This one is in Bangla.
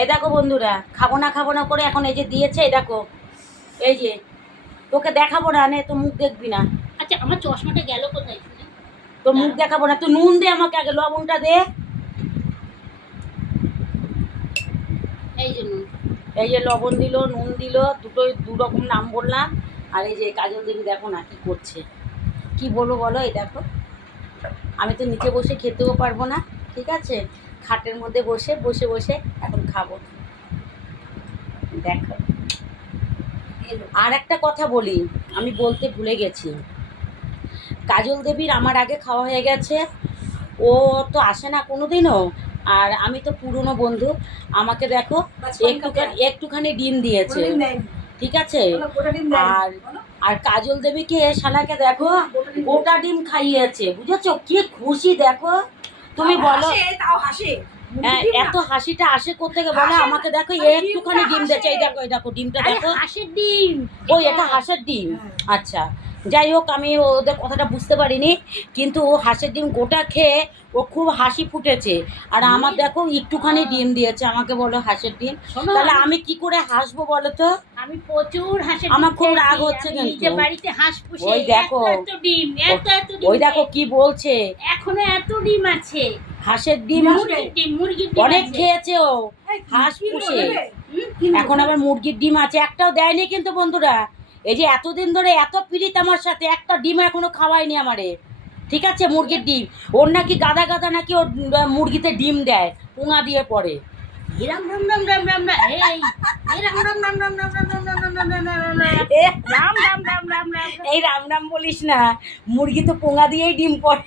এই দেখো বন্ধুরা, খাবো না করে এখন এই যে দিয়েছে, এই দেখো, এই যে তোকে দেখাবো না, নে তো মুখ দেখবি না। আচ্ছা আমার চশমাটা গেল কোথায়? তো মুখ দেখাবো না, তুই নুন দে আমাকে, আগে লবণটা দে। এই জন্য এই যে লবণ দিল, নুন দিল, দুটোই দু রকম নাম বললাম। আর এই যে কাজল দেবী দেখো না কি করছে, কি বলবো বলো। এই দেখো, আমি তো নিচে বসে খেতেও পারবো না, ঠিক আছে, খাটের মধ্যে বসে বসে বসে এখন খাবো। দেখো, আর একটা কথা বলি, আমি বলতে ভুলে গেছি, কাজল দেবীর আমার আগে খাওয়া হয়ে গেছে, ও তো আসে না কোনো দিনও, আর আমি তো পুরনো বন্ধু, আমাকে দেখো একটুখানি ডিম দিয়েছে, ঠিক আছে। আর আর কাজল দেবীকে শালাকে দেখো গোটা ডিম খাইয়েছে, বুঝেছো, কি খুশি দেখো। তুমি বলো, হ্যাঁ, এত হাসিটা আসে কোত্থেকে বলো আমাকে। দেখো একটুখানি ডিম দিয়েছে, এই দেখো, এই দেখো ডিমটা দেখো, হাঁসের ডিম। ওই এটা হাঁসের ডিম। আচ্ছা, যাই হোক, আমি ওদের কথাটা বুঝতে পারিনি, কিন্তু ও হাঁসের ডিম গোটা খেয়ে ও খুব হাসি ফুটেছে। আর আমার দেখো একটুখানি ডিম দিয়েছে, আমাকে বলো হাঁসের ডিম। তাহলে আমি কি করে হাসবো বলো তো? আমি প্রচুর হাঁসের ডিম আমার খুব খেয়েছি, রাগ হচ্ছে আমি কিন্তু। নিজে বাড়িতে হাঁস পুষে ওই দেখো, এত ডিম, এত ডিম, ওই দেখো কি বলছে, এখনো এত ডিম আছে। হাঁসের ডিম মুরগির ডিম অনেক আছে। খেয়েছে ও, হাঁস পুষে, এখন আবার মুরগির ডিম আছে। একটাও দেয়নি কিন্তু বন্ধুরা, এই যে এতদিন ধরে এত পিড়িত আমার সাথে, একটা ডিম এখনো খাওয়ায়নি আমারে, ঠিক আছে। মুরগির ডিম, ওর নাকি গাদা গাদা নাকি ওর মুরগিতে ডিম দেয়, পুঙা দিয়ে পড়ে। রাম রাম রাম রাম রাম রাম, এই রাম রাম রাম রাম রাম রাম রাম রাম রাম রাম রাম রাম রাম রাম। এই রাম রাম বলিস না, মুরগি তো পোঙা দিয়েই ডিম পড়ে।